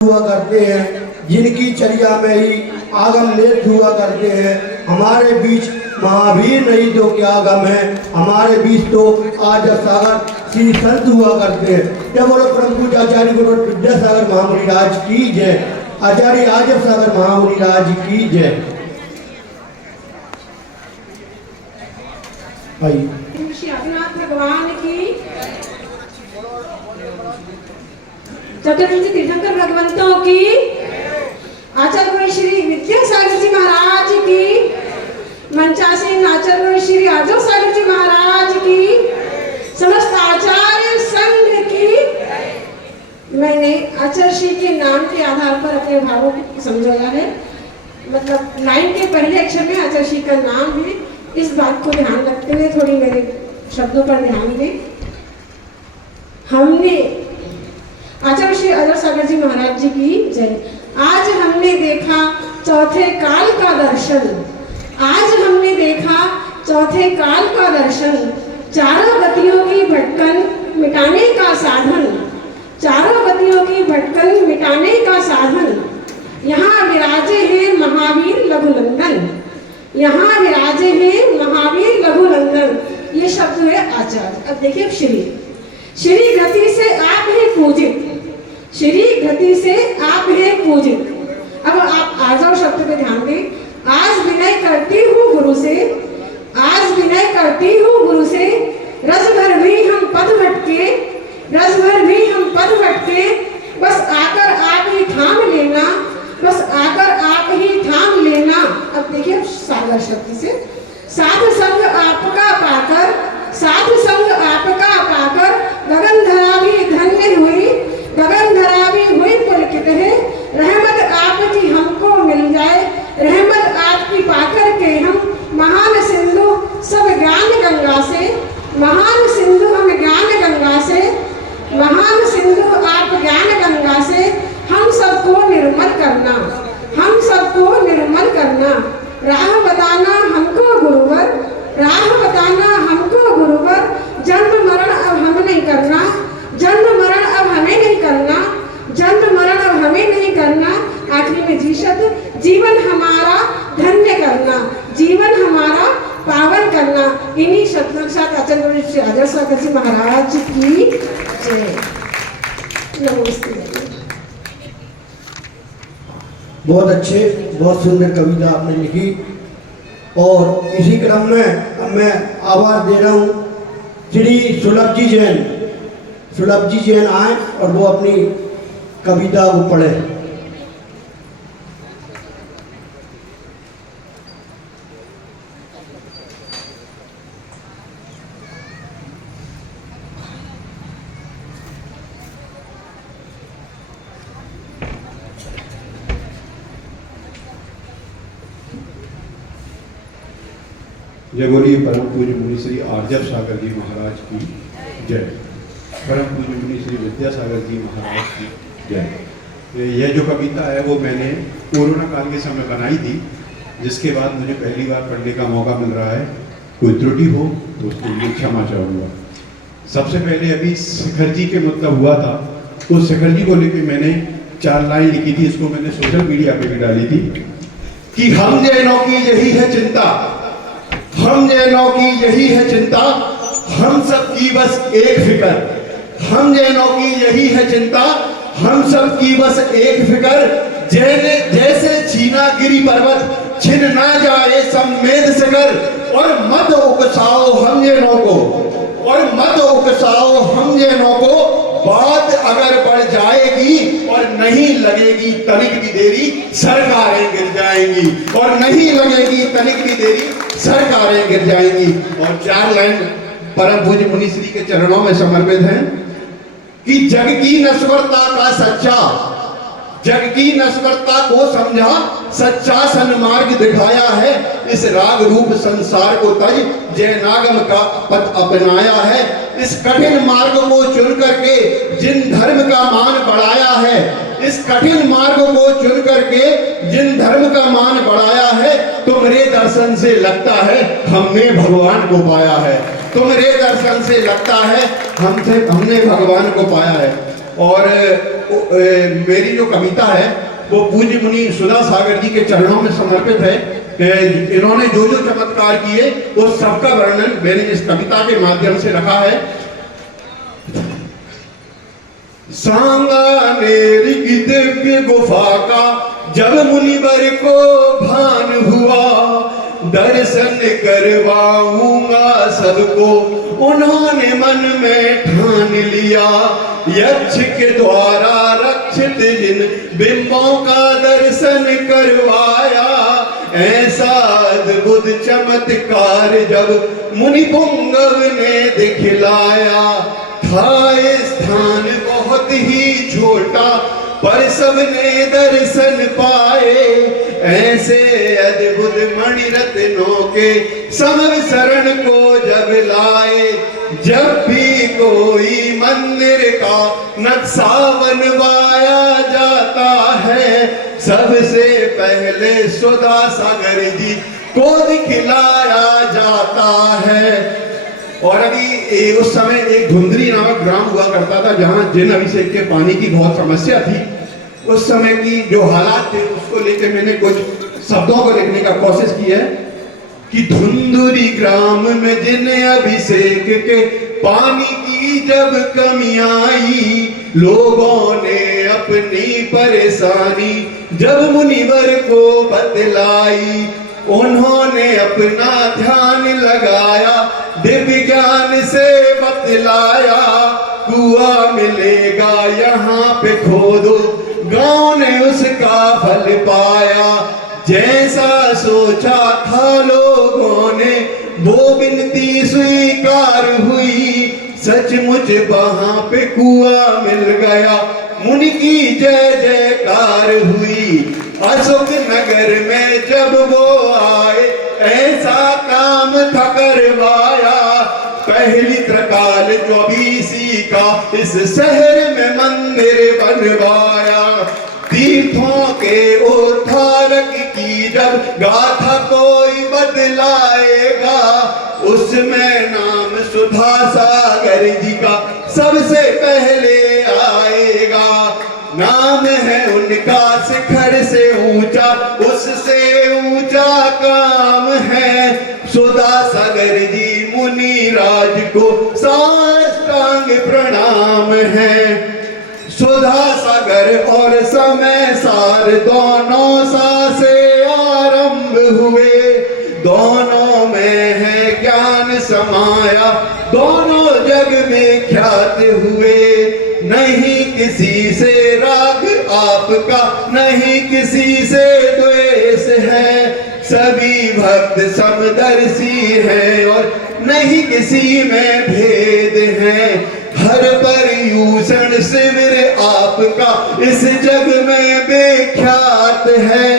हुआ करते हैं, जिनकी चर्या में ही आगम नेत्र हुआ करते हैं। हमारे बीच महावीर नहीं तो क्या गम है, हमारे बीच तो आज सागर श्री संत हुआ करते हैं। जब बोलो परम पूज्य आचार्य गुरु विद्यासागर महामुनि राज की जय, आचार्य आज सागर महामुनि राज की जय। भगवान की चतुर्विंश तीर्थंकर भगवंतों की, आचार्य गुरु श्री विद्यासागर जी महाराज की, मंचासीन आचार्य गुरु श्री आजो सागर जी महाराज की, समस्त आचार्य संघ की। मैंने आचार्य श्री के नाम के आधार पर अपने भावों को समझाया है। मतलब लाइन के पहले अक्षर में आचार्य श्री का नाम है। इस बात को ध्यान रखते हुए थोड़ी मेरे शब्दों पर ध्यान दें। हमने आचार्य श्री अजर सागर जी महाराज जी की जय। आज हमने देखा चौथे काल का दर्शन, आज हमने देखा चौथे काल का दर्शन, चारों गतियों की भटकन मिटाने का साधन, चारों गतियों की भटकन मिटाने का साधन। यहाँ विराजे हैं महावीर लघुनंदन, यहाँ विराजे हैं महावीर लघुनंदन। ये शब्द है आचार्य। अब देखिए श्री गति से आप हैं पूजित, श्री गति से आप हैं पूजित। अब आप आ जाओ शब्द पे ध्यान दें। आज विनय करती हूँ गुरु से, आज विनय करती हूँ गुरु से, रस भर भी हम पद भटके, रस भर भी हम पद भटके, बस आकर आप ही थाम लेना, बस आकर आप ही थाम लेना। अब देखिए सागर शब्द से, साध संग आपका पाकर, साध संग आपका पाकर, गगन धरा भी धन्य हुई, गगन धरा भी हुई पुलकित है। रहमत आपकी हमको मिल जाए, रहमत आपकी पाकर के हम महान सिंधु सब ज्ञान गंगा से, महान सिंधु हम ज्ञान गंगा से, महान सिंधु आप ज्ञान गंगा से, हम सबको निर्मल करना, हम सबको निर्मल करना। राह बताना हमको गुरुवर, राह बताना हमको गुरुवर, जन्म मरण अब हमें नहीं करना, जन्म मरण अब हमें नहीं करना, जन्म मरण अब हमें नहीं करना। आखिरी में जी शब्द, जीवन हमारा धन्य करना, जीवन हमारा पावन करना। इन्हीं शब्दों के साथ आचार्य गुरु श्री अजर सागर जी महाराज की जय। नमस्ते। बहुत अच्छे, बहुत सुंदर कविता आपने लिखी। और इसी क्रम में अब मैं आवाज दे रहा हूँ श्री सुलभ जी जैन। सुलभ जी जैन आए और वो अपनी कविता को पढ़े। जय बोलिए परम पूज्य मुनि श्री आर्जव सागर जी महाराज की जय, परम पूज्य मुनि श्री विद्यासागर जी महाराज की जय। यह जो कविता है वो मैंने कोरोना काल के समय बनाई थी, जिसके बाद मुझे पहली बार पढ़ने का मौका मिल रहा है। कोई त्रुटि हो तो उसके लिए क्षमा चाहूँगा। सबसे पहले अभी शिखर जी के मतलब हुआ था, तो शिखर जी को लेकर मैंने 4 लाइन लिखी थी, इसको मैंने सोशल मीडिया पे भी डाली थी कि हम जैनों की यही है चिंता, हम जैनों की यही है चिंता, हम सब की बस एक फिक्र, हम जैनों की यही है चिंता, हम सब की बस एक फिक्र। जैसे छीना गिरी पर्वत छिन ना जाए सम्मेद सिकर, और मत उकसाओ हम जैनों को, और मत उकसाओ हम जैनों को। बात अगर बढ़ जाएगी और नहीं लगेगी तनिक भी देरी, सरकारें गिर जाएंगी, और नहीं लगेगी तनिक भी देरी, सरकारें गिर जाएंगी। और 4 लाइन परम पूज्य मुनि श्री के चरणों में समर्पित हैं कि जग की नश्वरता का सच्चा, जग की नश्वरता को समझा, सच्चा सन्मार्ग दिखाया है। इस राग रूप संसार को तज जैनागम का पथ अपनाया है। इस कठिन मार्ग को चुन करके जिन धर्म का मान बढ़ाया है, इस कठिन मार्ग को चुन करके जिन धर्म का मान बढ़ाया है, तुम्हारे दर्शन से लगता है हमने भगवान को पाया है, तुम्हारे दर्शन से लगता है हमने भगवान को पाया है। और मेरी जो कविता है वो पूज्य मुनि सुधा सागर जी के चरणों में समर्पित है। इन्होंने जो जो चमत्कार किए उस सबका वर्णन मैंने इस कविता के माध्यम से रखा है। सांगानेर की दिव्य गुफा का जब मुनिवर को भान हुआ, दर्शन करवाऊंगा सबको उन्होंने मन में ठान लिया। यक्ष के द्वारा रक्षित जिन बिंबों का दर्शन करवाया, ऐसा अद्भुत चमत्कार जब मुनि पुंगव ने दिखलाया। था स्थान बहुत ही छोटा पर सबने दर्शन पाए, ऐसे अद्भुत मणिरत्नों के समविसरण को जब लाए। जब भी कोई मंदिर का नक्शा बनवाया जाता है, सबसे पहले सुधा सागर जी को दिखलाया जाता है। और अभी उस समय एक धुंधरी नामक ग्राम हुआ करता था जहां जिन अभिषेक के पानी की बहुत समस्या थी। उस समय की जो हालात थे उसको लेकर मैंने कुछ शब्दों को लिखने का कोशिश की है कि धुंधुरी ग्राम में जिन अभिषेक के पानी की जब कमी आई, लोगों ने अपनी परेशानी जब मुनिवर को बतलाई। उन्होंने अपना ध्यान लगाया, दिव्य ज्ञान से बतलाया। कुआं मिलेगा यहाँ पे खोदो, गांव ने उसका फल पाया। जैसा सोचा था लोगों ने वो विनती स्वीकार हुई। सचमुच वहां पे कुआं मिल गया, मुनि की जय जयकार हुई। अशोक नगर में जब वो आए, ऐसा काम था करवाया। पहली त्रकाल 24 का इस शहर में मंदिर बनवाया। तीर्थों के उद्धारक की जब गाथा कोई बदलाएगा, उसमें नाम सुधा सागर जी का सबसे पहले आएगा। नाम है उनका शिखर से ऊंचा, उससे ऊंचा काम है। सुधा सागर जी मुनि राज को साष्टांग प्रणाम है। सुधा सागर और समय सार दोनों सा से आरंभ हुए। दोनों में है ज्ञान समाया, दोनों जग में ख्यात हुए। नहीं किसी से राग आपका, नहीं किसी से द्वेष है। सभी भक्त समदर्शी हैं और नहीं किसी में भेद है। हर पर्यूषण शिविर आपका इस जग में बेख्यात है।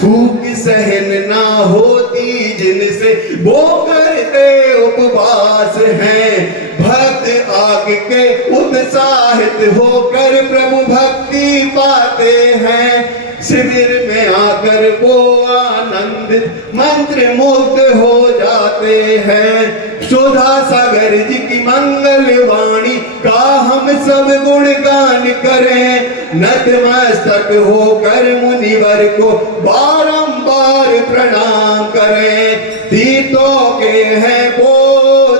भूख सहन ना होती जिनसे वो करते उपवास हैं। भक्त आग के उत्साहित होकर प्रभु भक्ति पाते हैं। शिविर में आकर वो आनंदित मंत्र मुग्ध हो जाते हैं। सुधा सागर जी की मंगल वाणी का हम सब गुणगान करें। नतमस्तक होकर मुनिवर को बारंबार प्रणाम करें। तीर्थों के हैं वो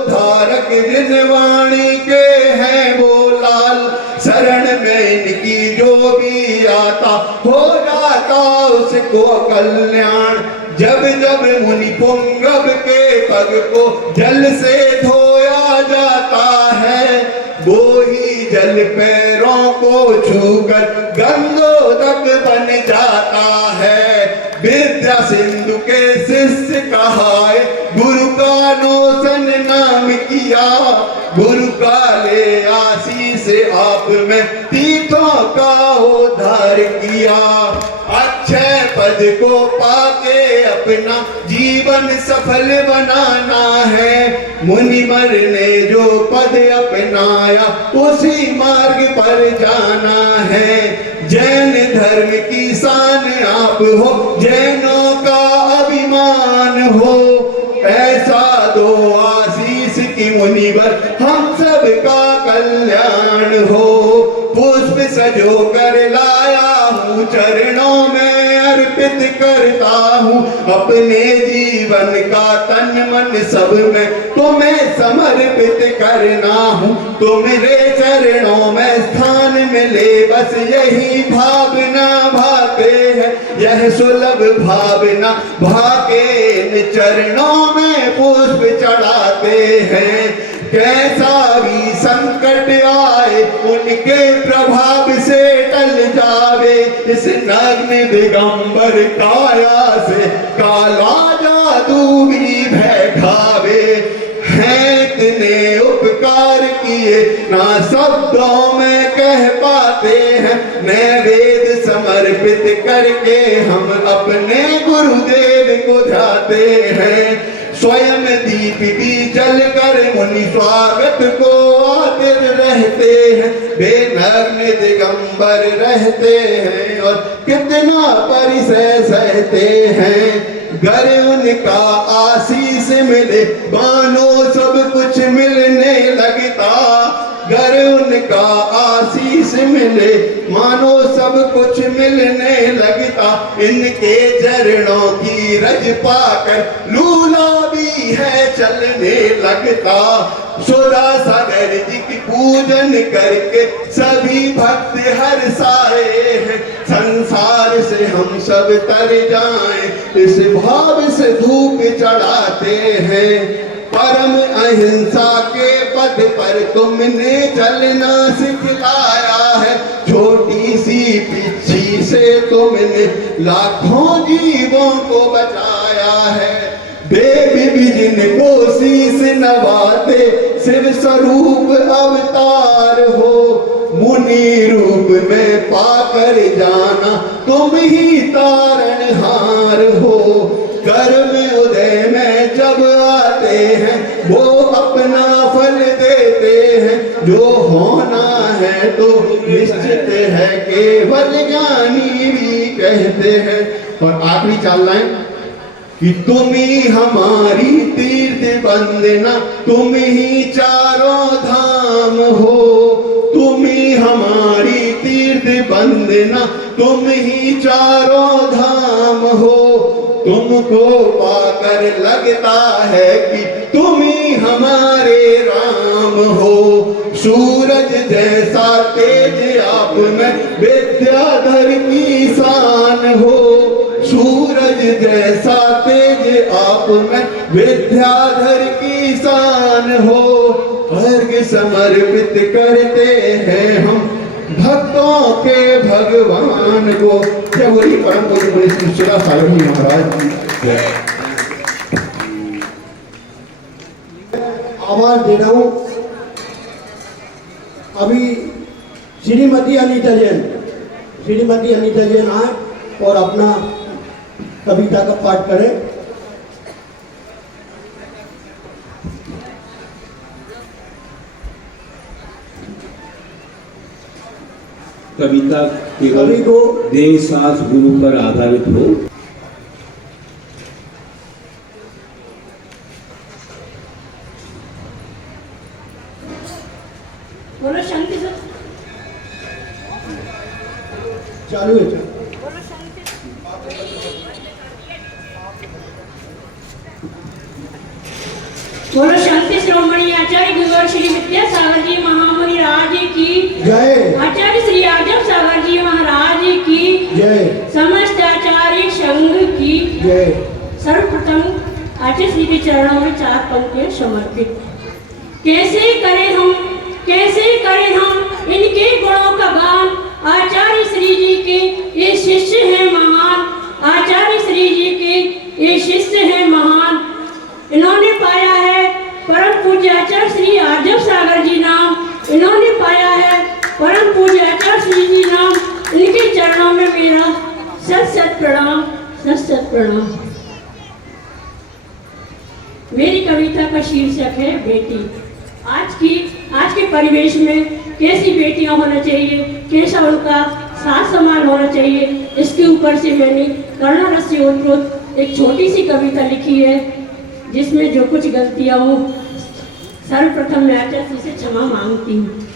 धारक, जिन वाणी के हैं वो लाल। शरण में इनकी जो भी आता, हो जाता उसको कल्याण। जब जब मुनि पुंगव के पग को जल से धोया जाता है, वो ही जल पैरों को छूकर गंगोदक बन जाता है। विद्या सिंधु के शिष्य कहाए, गुरु का नोसन नाम किया। गुरु का ले आशीष आप में तीर्थों का उद्धार किया। अक्षय पद को पाके अपना जीवन सफल बनाना है। मुनिवर ने जो पद अपनाया, उसी मार्ग पर जाना है। जैन धर्म की शान आप हो, जैनों का अभिमान हो। ऐसा दो आशीष की मुनिवर हम सब का कल्याण हो। हूँ चरणों में अर्पित करता हूँ अपने जीवन का तन मन सब में तुम्हें समर्पित करना हूँ। तुम्हारे चरणों में स्थान मिले बस यही भावना भाते हैं, यह सुलभ भावना भाके इन चरणों में पुष्प चढ़ाते हैं। कैसा भी संकट आए उनके प्रभाव से टल जावे, इस नग्न दिगंबर काया से काला जादू भी भय खावे। हैं इतने उपकार किए ना शब्दों में कह पाते हैं, नैवेद्य समर्पित करके हम अपने गुरुदेव को ध्याते हैं। स्वयं दीप भी जल कर मुनि स्वागत को आते रहते हैं, बेनग्न दिगंबर रहते हैं और कितना परिसय सहते हैं। घर उनका आशीष मिले मानो सब कुछ मिलने लगता, घर उनका आशीष मिले मानो सब कुछ मिलने लगता। इनके चरणों की रज पाकर लूला भी है चलने लगता। सुधा सागर जी की पूजन करके सभी भक्त हर्षाए हैं, संसार से हम सब तर जाएं इस भाव से धूप चढ़ाते हैं। परम अहिंसा के पथ पर तुमने चलना सिखलाया है, छोटी सी पिच्छी से तुमने लाखों जीवों को बचाया है। देव भी जिनको शीस नवाते शिव स्वरूप अवतार हो, मुनि रूप में पाकर जाना तुम ही तारणहार हो। कर्म उदय में जब आते हैं वो अपना फल देते हैं, जो होना है तो निश्चित है केवल ज्ञानी भी कहते हैं। और आखिरी चाल लाइन कि तुम ही हमारी तीर्थ बंदना, तुम ही चारों धाम हो, तुम ही हमारी तीर्थ बंदना, तुम ही चारों धाम हो। तुमको पाकर लगता है कि तुम ही हमारे राम हो। सूरज जैसा तेज आप में विद्याधर की शान हो, सूरज जैसा तेज आप में विद्याधर की शान हो। अर्घ्य समर्पित करते हैं हम भक्तों के भगवान को। जय बोली परम पूज्य श्री सुधा सागर जी महाराज की जय। आवाज दे रहा हूं अभी श्रीमती अनीता जैन आए और अपना कविता का पाठ करें। कविता केवल कवि को देव सास गुरु पर आधारित हो। बोलो शांति से। चालू है चालू। बोलो शांति श्रोमणी आचार्य गुरुवर श्री विद्यासागर जी महामुनि राज की जय। आचार्य श्री आजम सागर जी महाराज की जय। समस्त आचार्य संघ की जय। सर्वप्रथम आचार्य श्री के चरणों में 4 पंक्तियां समर्पित। कैसे करें हम इनके गुणों का गान, आचार्य श्री जी के ये शिष्य हैं महान, आचार्य श्री जी के ये शिष्य हैं महान। इन्होंने पाया है परम पूज्य आचार्य श्री आजम सागर जी नाम, इन्होंने पाया है परम पूज्य आचार्य श्री जी नाम। इनके चरणों में मेरा सत सत प्रणाम, सत सत प्रणाम। मेरी कविता का शीर्षक है बेटी। आज के परिवेश में कैसी बेटियां होना चाहिए, कैसा उनका साथ सम्मान होना चाहिए, इसके ऊपर से मैंने करुणा रस से ओतप्रोत एक छोटी सी कविता लिखी है, जिसमें जो कुछ गलतियां हो सर्वप्रथम मैं आचार्य से क्षमा मांगती हूँ।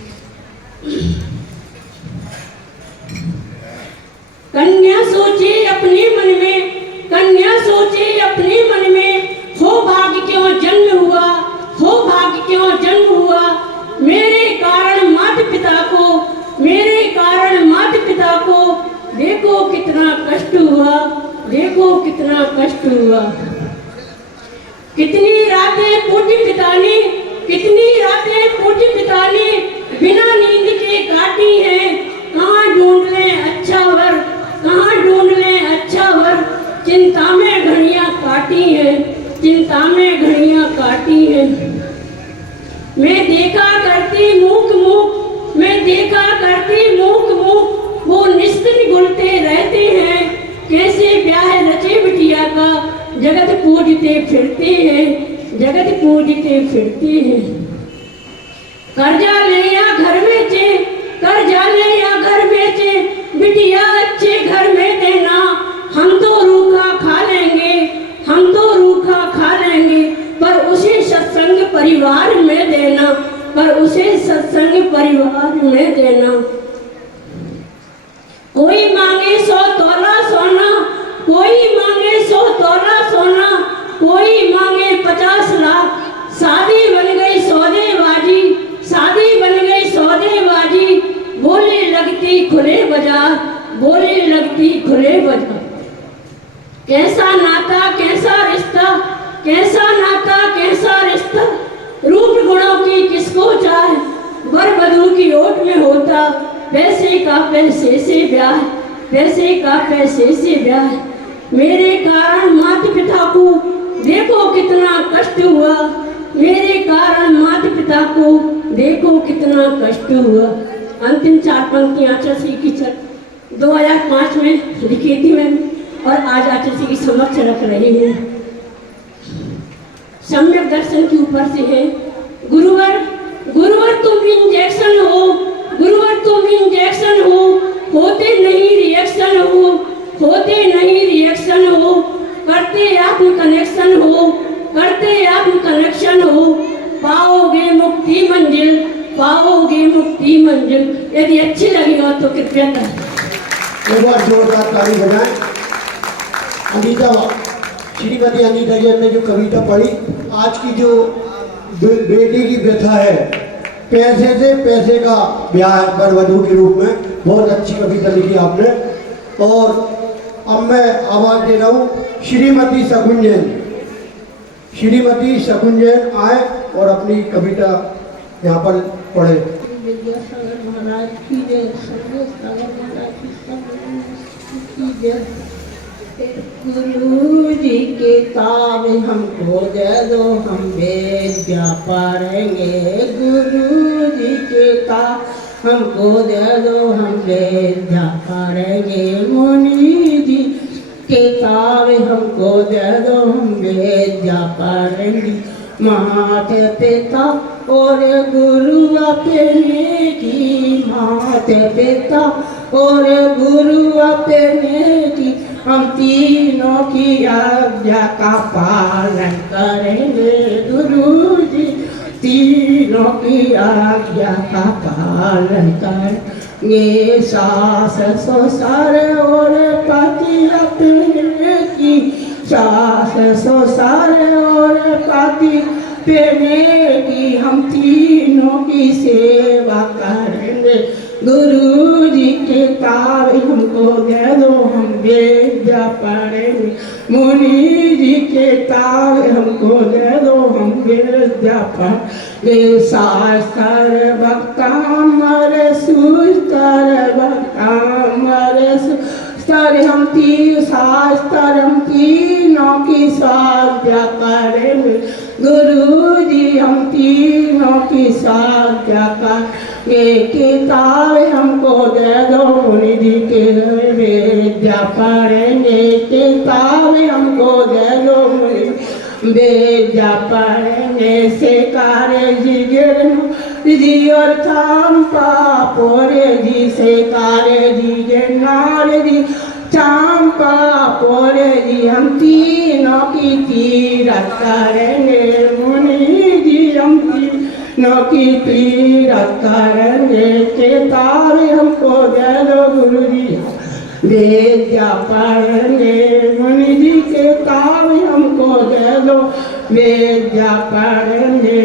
अपने मन में, कन्या सोचे अपने मन में, हो भाग्य क्यों जन्म हुआ, हो भाग्य क्यों जन्म हुआ। मेरे कारण माता पिता को, मेरे कारण माता पिता को, देखो कितना कष्ट हुआ, देखो कितना कष्ट हुआ। कितनी रातें पूज्य पिता ने, कितनी रातें पूज्य पिता ने बिना नींद के काटी हैं। कहाँ ढूंढ लें अच्छा वर, कहाँ ढूंढ लें अच्छा वर। चिंता में घड़ियां काटी हैं, चिंता में घड़ियां काटी हैं। मैं देखा करती मूक मूक, मैं देखा करती मूक मूक, वो निस्तिन गुलते रहते हैं। कैसे ब्याह रचे बिटिया का, जगत पूजते फिरते हैं, जगत पूजते फिरते हैं। कर्जा ले या घर बेचे, कर्जा ले या घर बेचे, बिटिया अच्छे घर में देना। हम तो रूखा खा लेंगे, हम तो रूखा खा लेंगे, पर उसे सत्संग परिवार में देना, पर उसे सत्संग परिवार में देना। कोई मांगे 100 तोला सोना, कोई मांगे 100 तोला सोना, कोई मांगे 50 लाख। शादी बन गई सौदेबाजी, शादी बन गई सौदेबाजी। बोले लगती खुले बाजार, बोले लगती खुले बाजार। कैसा नाता कैसा रिश्ता, कैसा नाता कैसा रिश्ता। रूप गुणों की किसको चाहे, वर वधू की ओट में होता। पैसे का पैसे से ब्याह, पैसे का पैसे से ब्याह। मेरे कारण माता पिता को देखो कितना कष्ट हुआ, मेरे कारण माता पिता को देखो कितना कष्ट हुआ। अंतिम 4 पंक्तियां आचार्य श्री की 2005 में लिखी थी मैंने, और आज आचार्य श्री की समक्ष रख रही हूँ। सम्यक दर्शन के ऊपर से है। गुरुवर, गुरुवर तुम इंजेक्शन हो, गुरुवर तुम इंजेक्शन हो, होते नहीं रिएक्शन हो, होते नहीं रिएक्शन हो। करते आत्म कनेक्शन हो, करते आत्म कनेक्शन हो। पाओगे मुक्ति मंजिल, पाओगे मुक्ति मंजिल। यदि अच्छी लगी हो तो कृपया करें। एक बार जोरदार ताली बजाएं। अनीता, श्रीमती अनीता जी ने जो कविता पढ़ी, आज की जो बेटी की व्यथा है, पैसे से पैसे का ब्याह वर वधू के रूप में, बहुत अच्छी कविता लिखी आपने। और अब मैं आवाज दे रहा हूँ श्रीमती शगुन जैन। श्रीमती शगुन जैन आए और अपनी कविता यहाँ पर पढ़े। विद्यासागर महाराज की जय, सागर महाराज की जय। गुरु जी के ताब हमको दे दो, हम वेद जा पाएंगे। गुरु जी के ताब हमको दे दो, हम वेद जा पाएंगे। मुनि जी के ताब हमको दे दो, हम वेद जा पाएंगे। माता पिता और गुरु अपने की, माता पिता और गुरु अपने की, हम तीनों की आज्ञा का पालन करेंगे। गुरु जी तीनों की आज्ञा का पालन करेंगे। सास ससुर और पति अपने की, सास ससुर और पति अपने की, हम तीनों की सेवा करेंगे। गुरु जी के ताब हमको दे दो, हम विद्या पढ़ेंगे। मुनि जी के ताब हमको दे दो, हम विद्या पढ़ेंगे। शास्त्र भक्तामर सुस्तर, भक्तामर सुस्तर, हम शास्त्र हम तीनों की साध्या करेंगे। गुरु जी हम तीनों की साध्या करेंगे। किताब हमको दे दो, मुनि जी के विद्या पढ़ेंगे। किताब हमको दे दो, मुनि विद्या पढ़ेंगे। सेकारे जी गिर जी और थाम पापोरे जी, सेकारे जी गिरनार जी चांपा पोरे जी, हम तीनों की तीरथ करेंगे। मुनि जी हम तीनों की तीरथ करेंगे। किताब हमको दे दो, गुरु जी विद्या पढ़ने मुनि जी के ताब हमको दे दो विद्या पढ़ने।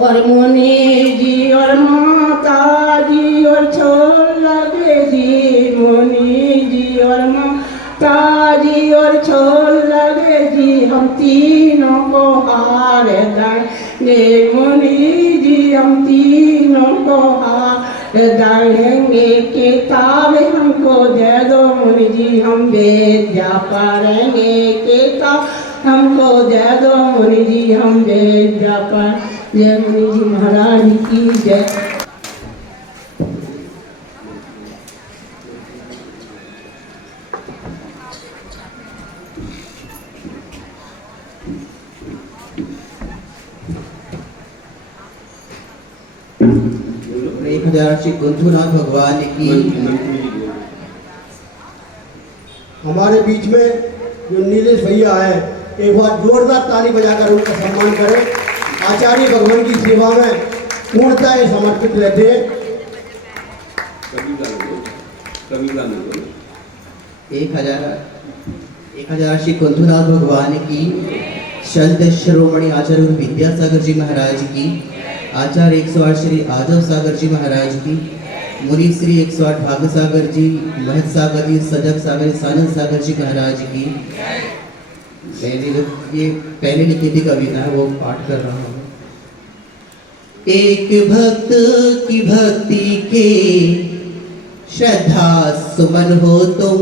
और मुनि जी और माता जी और छोला जी मुनि जी और माता जी और छोला जी हम तीनों को हार देंगे मुनि जी हम तीनों को हार देंगे। किताब हमको दे दो मुनि जी हम विद्या पढ़ेंगे किताब हमको दे दो मुनि जी हम विद्या पढ़। जय मुनि जी महाराज की जय। एक हजार श्री कुंथुनाथ भगवान की। हमारे बीच में जो नीलेश भैया है एक बार जोरदार ताली बजाकर उनका सम्मान करें। आचार्य भगवान की सेवा में पूर्णतः समर्पित रहते हैं। एक हजार श्री कुंथुनाथ भगवान की। संत शिरोमणि आचार्य विद्यासागर जी महाराज की। आचार्य 108 श्री आजव सागर जी महाराज की। मुनि श्री 108 भाग सागर जी, महत सागर जी, सजग सागर, सानंद सागर जी महाराज की। पहले लिखी थी कविता है वो पाठ कर रहा हूँ। एक भक्त की भक्ति के श्रद्धा सुमन हो तुम।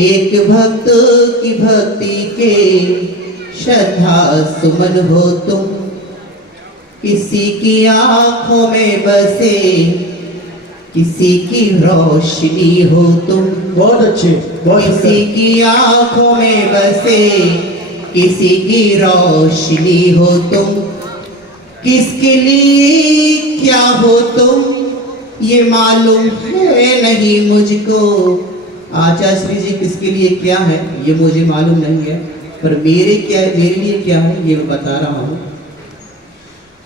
एक भक्त की भक्ति के श्रद्धा सुमन हो तुम। किसी की आंखों में बसे किसी की रोशनी हो तुम। बहुत अच्छे, बहुत किसी की आंखों में बसे किसी की रोशनी हो तुम। किसके लिए क्या हो तुम ये मालूम है नहीं मुझको। आचार्य श्री जी किसके लिए क्या है ये मुझे मालूम नहीं है, पर मेरे लिए क्या है ये मैं बता रहा हूँ।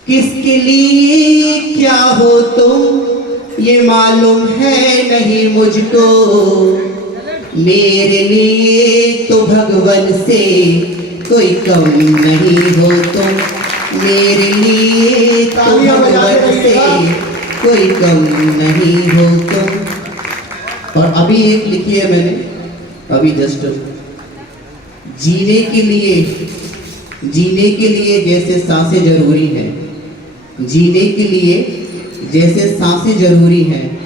किसके लिए क्या हो तुम ये मालूम है नहीं मुझको। मेरे लिए तो भगवान से कोई कम नहीं हो तुम। मेरे लिए तो भगवान से कोई कम नहीं हो तुम। और अभी एक लिखी है मैंने अभी जस्ट। जीने के लिए जैसे सांसें जरूरी हैं। जीने के लिए जैसे सांसें जरूरी हैं।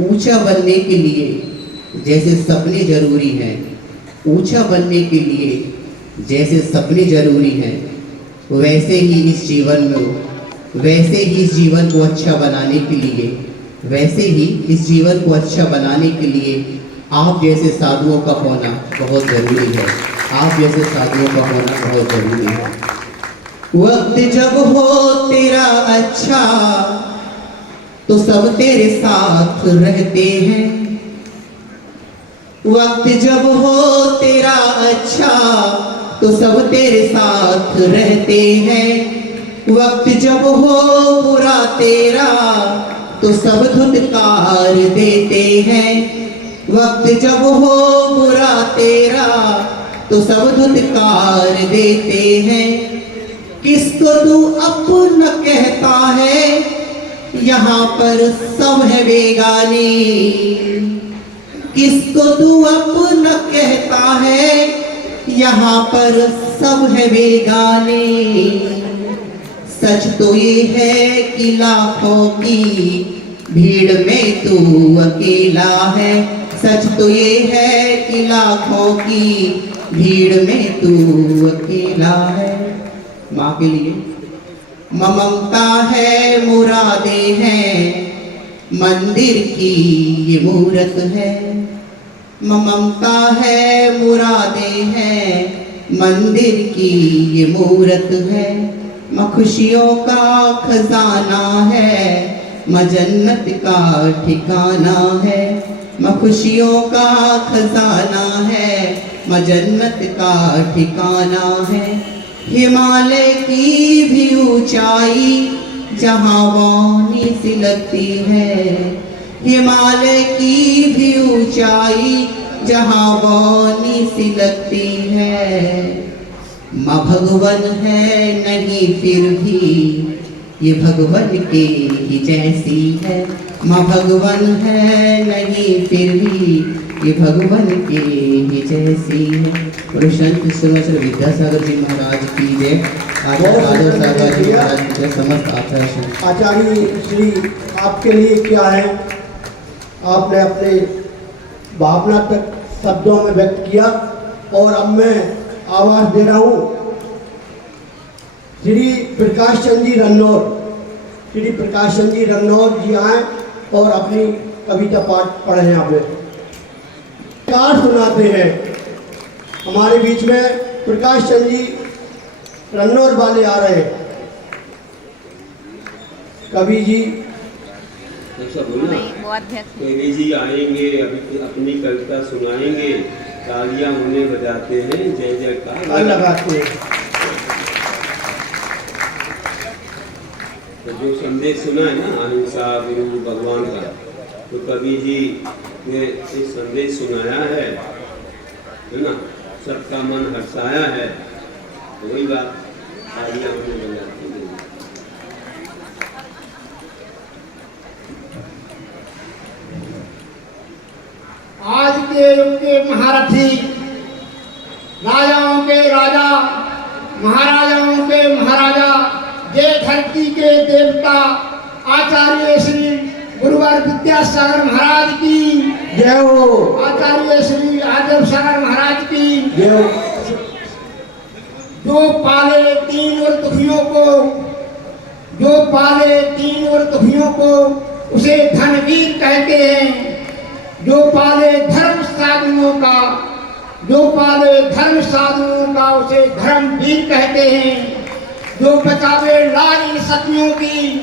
ऊंचा बनने के लिए जैसे सपने जरूरी हैं। ऊंचा बनने के लिए जैसे सपने जरूरी हैं, वैसे ही इस जीवन को अच्छा बनाने के लिए, वैसे ही इस जीवन को अच्छा बनाने के लिए आप जैसे साधुओं का होना बहुत जरूरी है। आप जैसे साधुओं का होना बहुत जरूरी है। वक्त जब हो तेरा अच्छा तो सब तेरे साथ रहते हैं। वक्त जब हो तेरा अच्छा तो सब तेरे साथ रहते हैं। वक्त जब हो बुरा तेरा तो सब धुतकार देते हैं। वक्त जब हो बुरा तेरा तो सब धुतकार देते हैं। किसको तू अपना कहता है यहाँ पर सब है बेगानी। किसको तू अपना कहता है यहाँ पर सब है बेगाने। सच तो ये है कि लाखों की भीड़ में तू अकेला है। सच तो ये है कि लाखों की भीड़ में तू अकेला है। माँ के लिए ममता है मुरादे हैं मंदिर की ये मूरत है। ममता है मुरादे हैं मंदिर की ये मूरत है। खुशियों का खजाना है जन्नत का ठिकाना है। खुशियों का खजाना है जन्नत का ठिकाना है। हिमालय की भी ऊंचाई जहाँ वाणी सी लगती है। हिमालय की भी ऊंचाई जहाँ वानी सी लगती है। माँ भगवान है नहीं फिर भी ये भगवान के ही जैसी है। माँ भगवान है नहीं फिर भी ये भगवान के ही जैसी है। और संत सुरेश्वर विद्यासागर जी महाराज की जय। आचार्य सागर जी महाराज की जय। समस्त आचार्य आचार्य श्री आपके लिए क्या है, आपने अपने भावना तक शब्दों में व्यक्त किया और अब मैं आवाज दे रहा हूँ श्री प्रकाश चंद जी रन्नौर। श्री प्रकाश चंद जी रन्नौर जी आए और अपनी कविता पाठ पढ़े यहाँ पे कार सुनाते हैं। हमारे बीच में प्रकाश चंद जी रन्नौर वाले आ रहे हैं। कवि जी ऐसा बोलना, कवि जी आएंगे, अभी अपनी कविता सुनाएंगे, तालियां उन्हें बजाते हैं, जय जयकार लगाते हैं। तो जो संदेश सुना है ना अहिंसा गुरु भगवान का, तो कवि जी ने एक संदेश सुनाया है ना, सबका मन हर्षाया है। तो वही बात तालियां उन्हें बजाती हैं। आज के युग के महारथी, राजाओं के राजा, महाराजाओं के महाराजा, ये धरती के देवता आचार्य श्री गुरुवर विद्यासागर महाराज की जय हो। आचार्य श्री आदर्श सागर महाराज की जय हो। जो पाले तीन और दुखियों को, जो पाले तीन और दुखियों को उसे धनवीर कहते हैं। जो पाले धर्म साधुओं का, जो पाले धर्म साधुओं का उसे धर्मवीर कहते हैं। जो बचावे लाल इन सतियों की,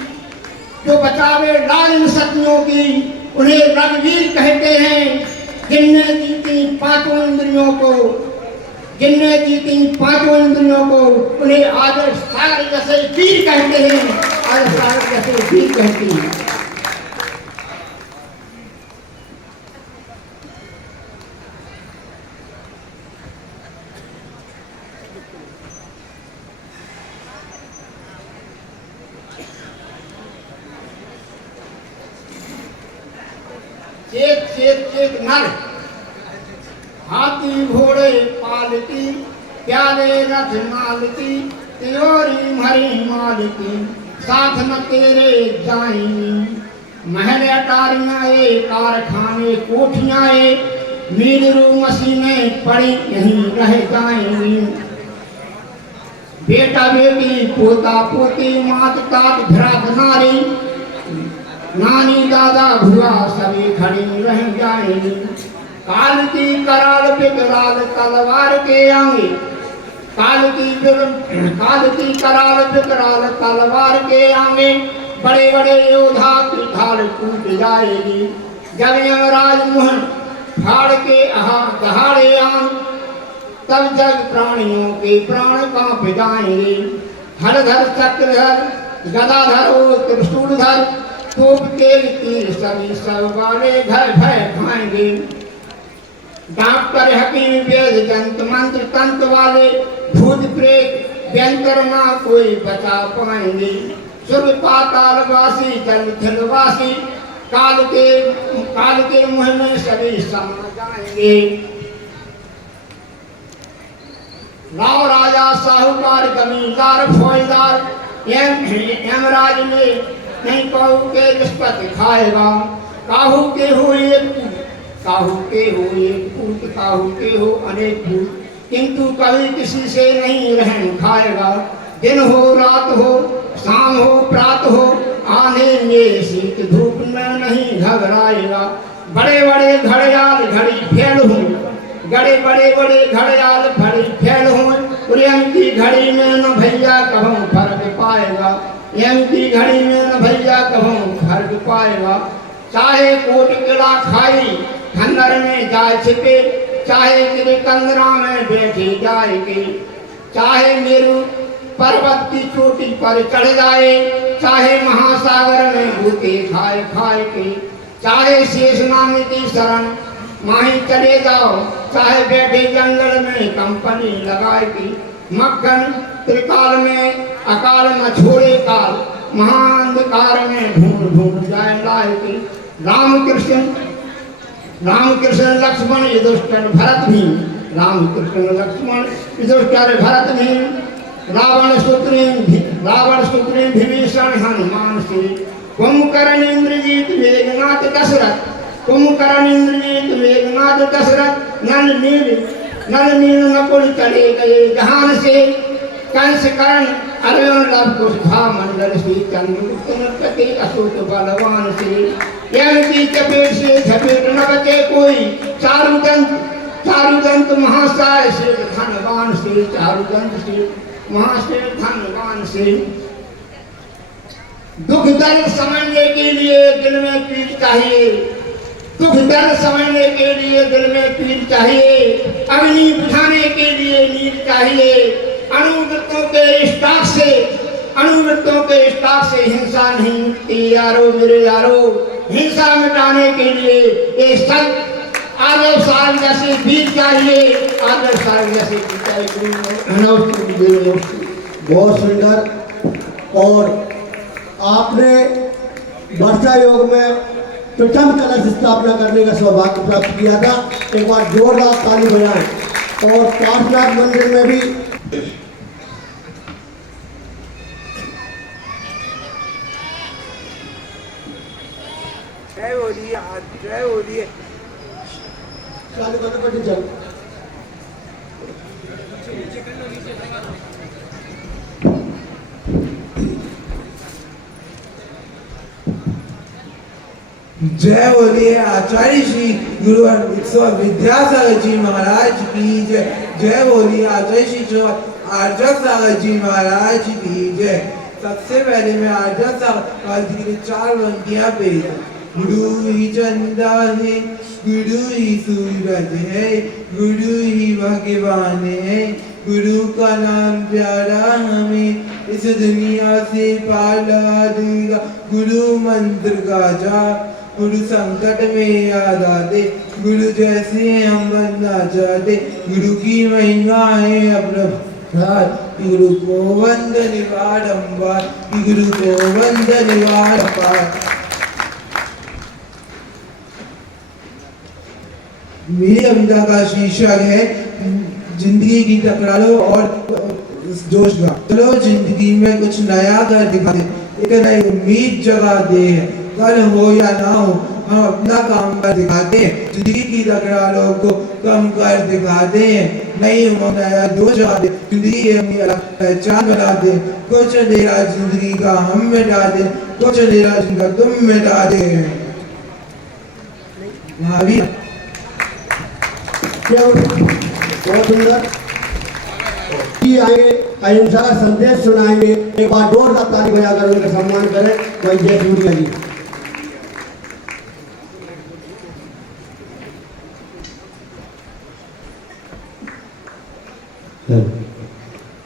जो बचावे लाल इन सतियों की उन्हें रणवीर कहते हैं। जिनने जीती पांचों इंद्रियों को, जिनने जीती पांचों इंद्रियों को उन्हें आदर्श सागर जैसे वीर कहते हैं। आदर्श सागर जैसे वीर कहते हैं। चेत चेत चेत नर, हाथी घोड़े पालती, प्याले रथ मालती, त्योरी मरी मालती, साथ न तेरे जाएंगी। महल अटारियां ए कारखाने कोठियां ए, मीरू मशीनें पड़ी यहीं रह जाएंगी। बेटा बेटी पोता पोती मात तात भ्रात नारी, नानी दादा भुआ सभी खड़ी रह जाएंगी। काल की कराल विकराल तलवार के आगे, काल की कराल विकराल तलवार के आगे, बड़े बड़े योद्धा की ढाल टूट जाएगी। जब यमराज मुहर फाड़ के दहाड़े आन, तब जग प्राणियों के प्राण कांप जाएंगे। हलधर चक्रधर गदाधर और त्रिशूलधर, तोप तेल तीर सभी सब वाले भय भय खाएंगे। डॉक्टर हकीम वेद जंत मंत्र तंत्र वाले, भूत प्रेत व्यंतर ना कोई बचा पाएंगे। सुर पाताल वासी जल थलवासी, काल के मुँह में सभी समा जाएंगे। राव राजा साहूकार जमींदार फौजदार, यमराज में नहीं काहू के रिश्वत खाएगा। काहू के हो एक पूत, काहू के हो एक पूत, काहू के हो अनेक पूत, किंतु कभी किसी से नहीं रहन खाएगा। दिन हो रात हो शाम हो प्रात हो, आने में शीत धूप में नहीं घबराएगा। बड़े बड़े घड़ियाल घड़ी फेल हूँ, बड़े बड़े घड़ियाल घड़ी फेल हूँ, प्रेम की घड़ी में न भैया कहूँ फर्क पाएगा। एम की घड़ी में न भैया कहूँ फर्क पाएगा। चाहे कोट किला खाई खंडर में जाए छिपे, चाहे तेरे कंदरा में बैठी जाएगी। चाहे मेरू पर्वत की चोटी पर चढ़ जाए, चाहे महासागर में भूखे खाए खाए के, चाहे शेष नाम की शरण माही चले जाओ, चाहे बैठे जंगल में कंपनी लगाएगी। मक्खन त्रिकाल में अकाल न छोड़े काल, महाअंधकार में ढूंढ ढूंढ जाए लाएगी। रामकृष्ण लक्ष्मण युधिष्ठिर भरत भीम, रामकृष्ण लक्ष्मण युधिष्ठिर भरत भीम, रावण सुग्रीव विभीषण हनुमान श्री, कुंभकर्ण इंद्रजीत मेघनाथ दशरथ, कुंभकर्ण इंद्रजीत मेघनाथ दशरथ, नल नील नकुल चले गए जहान से, कंस कर्ण अर्जुन लव कुशा मंडल से, चंद्रगुप्त नरपति अशोक बलवान से, यम की चपेट से झपेट न बचे कोई, चारुदंत महासाय से धनवान से, चारुदंत से महाशय धनवान से। दुख दर्द समझने के लिए दिल में पीर चाहिए, दुख दर्द समझने के लिए दिल में पीर चाहिए, अग्नि बुझाने के लिए नीर चाहिए। अणुवृत्तों के स्टाक से हिंसा नहीं मिटती यारो मेरे यारो, हिंसा मिटाने के लिए एक सख्त आदर्श साल जैसे बीज चाहिए, आदर्श साल जैसे बीज चाहिए। बहुत सुंदर। और आपने वर्षा योग में प्रथम कलश स्थापना करने का सौभाग्य प्राप्त किया था। एक बार जोरदार ताली बजाएं। और पार्शनाथ मंदिर में भी जय बोलिए। चालू करते चलो। जय बोलिए आचार्य श्री गुरु विद्यासागर जी महाराज की जय। जय बोलिए आचार्य श्री आर्जव सागर जी महाराज की जय। सबसे पहले मैं आर्जव सागर जी के 4 पंक्तियां पेश। गुरु ही चंदा है, गुरु ही सूरज है, गुरु ही भगवान है, गुरु का नाम प्यारा हमें इस दुनिया से पार लगा देगा। गुरु मंत्र का जाप गुरु संकट में याद आते, गुरु जैसे हम बनना चाहते, गुरु की महिमा है अपना गुरु को वंदन बारंबार, गुरु को वंदन बारंबार। मेरी कविता का शीर्षक है जिंदगी की टकरालो और जोश का। चलो जिंदगी में कुछ नया कर दिखा दे, एक नई उम्मीद जगा दे, कल हो या ना हो हम अपना काम कर दिखाते हैं। जिंदगी की टकरालो को कम कर दिखाते हैं, नई उमंग नया जोश जगा दे, जिंदगी अपनी अलग पहचान बना दे। कुछ अंधेरा जिंदगी का हम मिटा दे, कुछ अंधेरा जिंदगी का तुम मिटा दे। महावीर बहुत सुंदर। आगे अहिंसा का संदेश सुनाएंगे। एक बार जोरदार ताली बजाकर उनका सम्मान करें। वही जय सूर्या जी।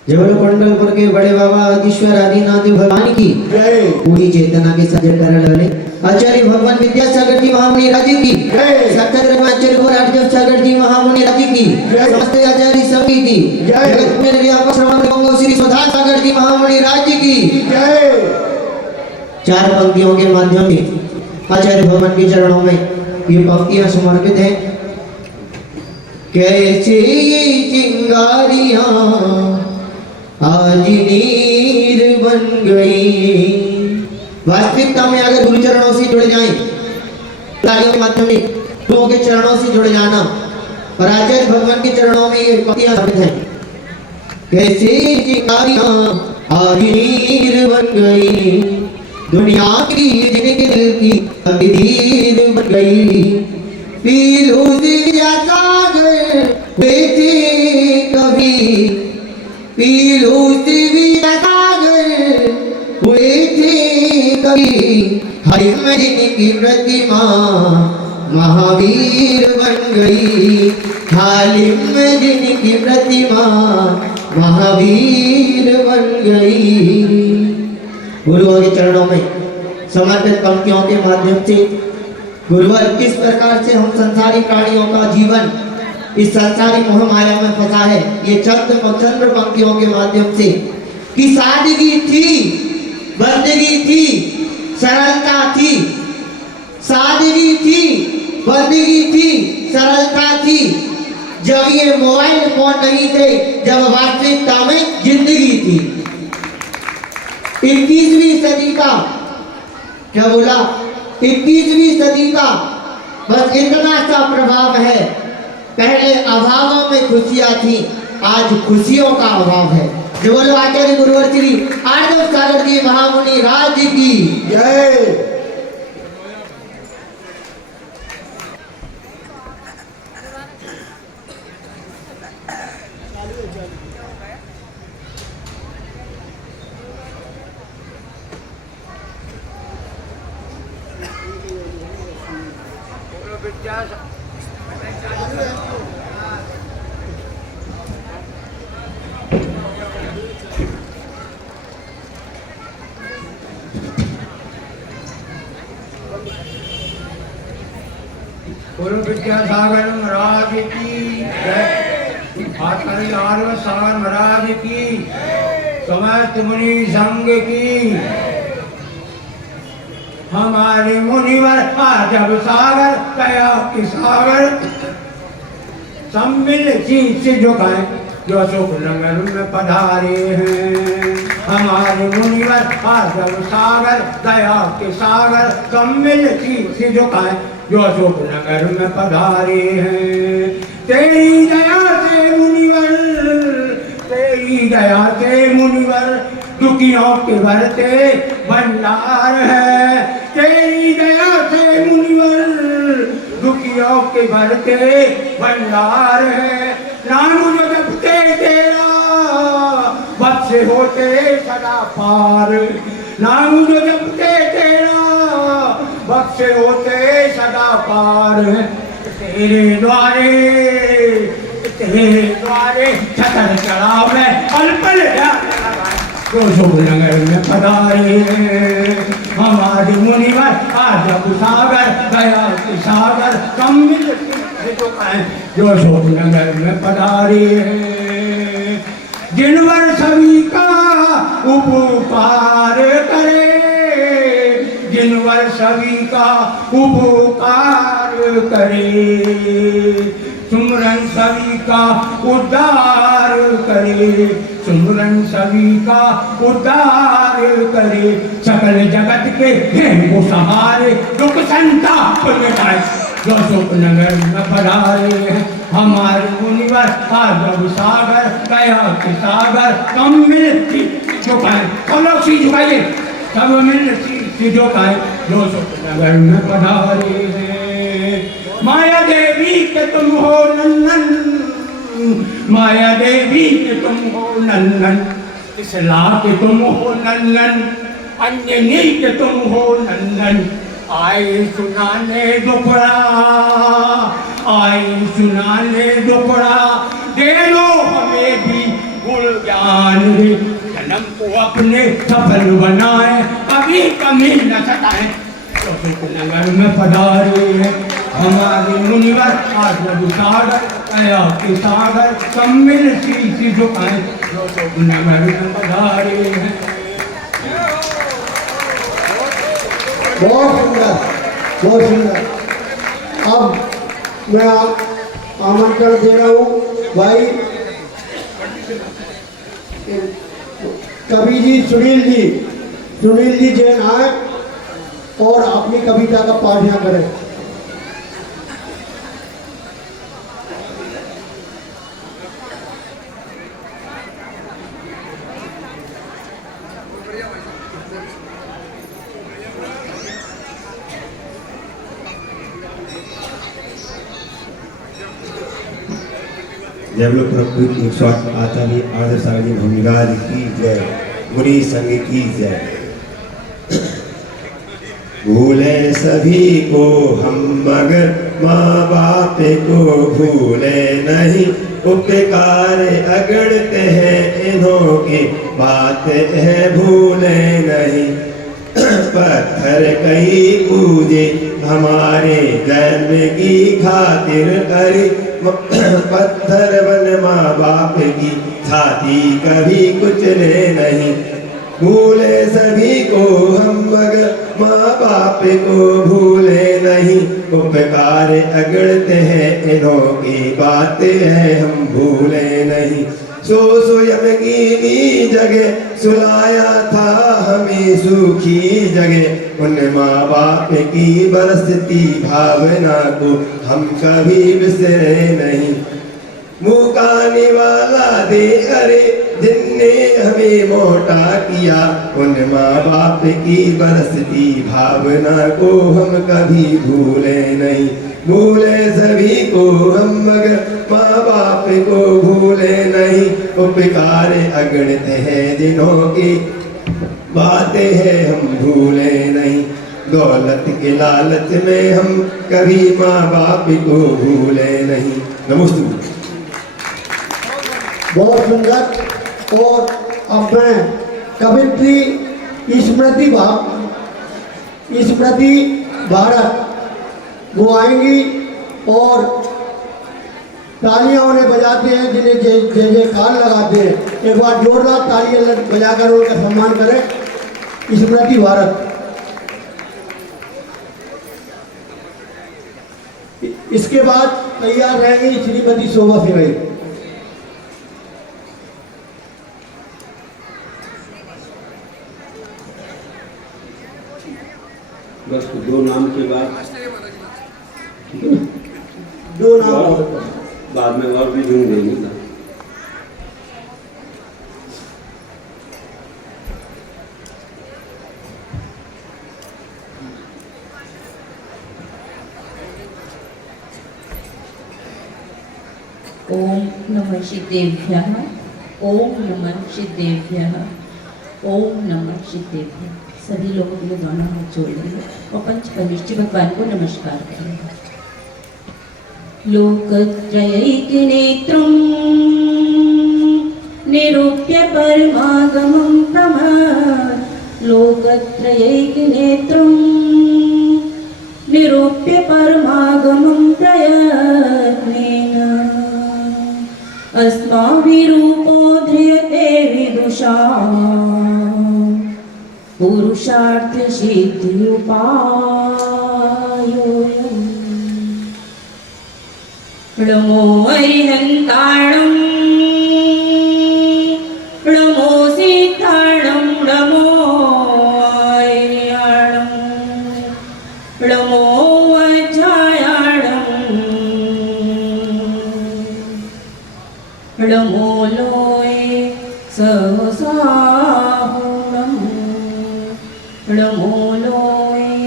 जबलकुंडलपुर के बड़े बाबा आदिश्वर आदिनाथ भगवान की जय। पूरी चेतना के साथ करण वाले आचार्य भगवान विद्यासागर जी महामुनि राजीव की जय। सत्तर आचार्य आर्जव सागर जी महामुनि राजीव की समस्त आचार्य सभी की जय। जगत में व्यापक श्रवण गंगो श्री सुधा सागर जी महामुनि राज्य की जय। 4 पंक्तियों के माध्यम से आचार्य भगवान के चरणों में ये पंक्तियां समर्पित हैं। कैसे ये चिंगारियां आज नीर बन गई। वास्तविकता में अगर गुरु चरणों से जुड़ जाएं, तालियों के माध्यम से गुरुओं के चरणों से जुड़ जाना और आचार्य भगवान के चरणों में ये पंक्तियां स्थापित हैं। कैसे चिंगारियां आज नीर बन गई, दुनिया की जिनके दिल की तकदीर बन गई। पीलूसी सागर बेचे कभी, पीलूसी सागर हुए थे कभी। हरिमन की प्रतिमा महावीर बन गई, हालिम जिनकी प्रतिमा महावीर बन गई। गुरुओं के चरणों में समर्पित पंक्तियों के माध्यम से गुरुवर, किस प्रकार से हम संसारी प्राणियों का जीवन इस संसारी मोह माया में फंसा है, ये चंद्र पंक्तियों के माध्यम से कि सादगी थी, बंदगी थी, सरलता थी, सादगी थी, बंदगी थी, सरलता थी। जब ये मोबाइल फोन नहीं थे, जब वास्तविकता में जिंदगी थी। 21वीं सदी का क्या बोला, 21वीं सदी का बस इतना सा प्रभाव है। पहले अभावों में खुशियां थी, आज खुशियों का अभाव है। जो बोलो आचार्य गुरुवर श्री आर्जव सागर जी महामुनि राज की जय। गुरु विद्यासागर महाराज की जय, आचार्य आर्य सागर महाराज की, समस्त मुनि संघ की। हमारे मुनिवर आजब सागर दया के सागर सम्मिल शीश झुकाए जो अशोक नगर में पधारे हैं। हमारे मुनिवर आजब सागर दया के सागर सम्मिल शीश झुकाए जो अशोक नगर में पधारे हैं। तेरी दया से मुनिवर, तेरी दया से मुनिवर दुखियों के भरते भंडार है। तेरी दया से मुनिवर दुखियों के भरते भंडार है। नाम जो जपते तेरा बख्श होते सदा पार। नाम जो जपते तेरा बख्श होते सदा पार। तेरे द्वारे छतर चढ़ाव में पल पल जो शुभ नगर में पधारे। हमारे मुनिवर आजब सागर दया के सागर सम्मिल जो शुभ नगर में पधारे। जिनवर सभी का उपकार करे, जिनवर सभी का उपकार करे, सुमरन सभी का उद्धार करे, सुमरन सभी का उद्धार करे। सकल जगत के को सहारे दुख संताप मिटाए जो सुख नगर में पधारे हैं। हमारे मुनिवर आजब सागर दया के सागर सम्मिल झुकाए, सब लोग सी झुकाइए, सब मिल सी झुकाए जो सुख नगर में पधारे हैं। माया देवी के तुम हो नंदन, माया देवी के तुम हो नंदन, इसला के तुम हो नंदन, अंजनी के तुम हो नंदन। आए सुनाने दुखड़ा, आए सुनाने दुखड़ा, दे दो हमें भी गुण ज्ञान। जन्म को अपने सफल बनाए, कभी कमी न सताए तो सुख नगर में पधारे हैं। हमारे मुनिवर आजब सागर दया के सागर सम्मिल शीश झुकाए जो सुख नगर में पधारे हैं। बहुत सुंदर, बहुत सुंदर। अब मैं आमंत्रण दे रहा हूँ भाई कवि जी सुनील जी जैन आए और अपनी कविता का पाठ यहाँ करें। जय बोलो प्रभु स्वागत आचार्य आदर सागर जी महाराज की जय, मुनि संघ की जय। भूले सभी को हम मगर माँ बाप को भूले नहीं, उपकार अगड़ते हैं इन्हों की बात है भूले नहीं। पत्थर कई पूजे हमारे जन्म की खातिर अरे पत्थर बन माँ बाप की छाती कभी कुचले नहीं। भूले सभी को हम मगर माँ बाप को भूले नहीं। उपकार अगड़ते हैं इन्हों की बातें हैं हम भूले नहीं। सो स्वयं की जगह सुलाया था हमें सूखी जगह। उन माँ बाप की बरसती भावना को हम कभी बिसरे नहीं। मुकाने वाला दे अरे जिनने हमें मोटा किया। उन माँ बाप की बरसती भावना को हम कभी भूले नहीं। भूले सभी को हम मगर माँ बाप को भूले नहीं। उपकार अगणित है जिन्हों की बातें हैं हम भूले नहीं। दौलत के लालच में हम कभी माँ बाप को भूले नहीं। नमस्ते। बहुत सुंदर। और अब मैं कवित्री स्मृति भारत वो आएंगी और तालियां उन्हें बजाते हैं जिन्हें जय जयकार लगाते हैं। एक बार जोरदार तालियां बजाकर उनका सम्मान करें। स्मृति भारत। इसके बाद तैयार रहेंगी श्रीमती शोभा सिंह। बस दो नाम के बाद बाद में और भी झूम देंगे। ओम नमः सिद्धेभ्यः। ओम नमः सिद्धेभ्यः। ओम नमः सिद्धेभ्यः। सभी लोगों के लिए दोनों हाथ जोड़ लेंगे और पंचपरमेष्ठी भगवान को नमस्कार करेंगे। लोकत्रयैकनेत्रं निरूप्य परमागमं लोकत्रयैकनेत्रं निरूप्य परमागमं प्रयत्नेन अस्माभिरूपो ध्रियते विदुषा पुरुषार्थ सिद्धि उपायोऽयम्। नमो अरिहन्ताणं नमो सिद्धाणं नमो ऐर्याणं नमो वज्रायाणं नमो लोये सहसाहुणम् नमो लोये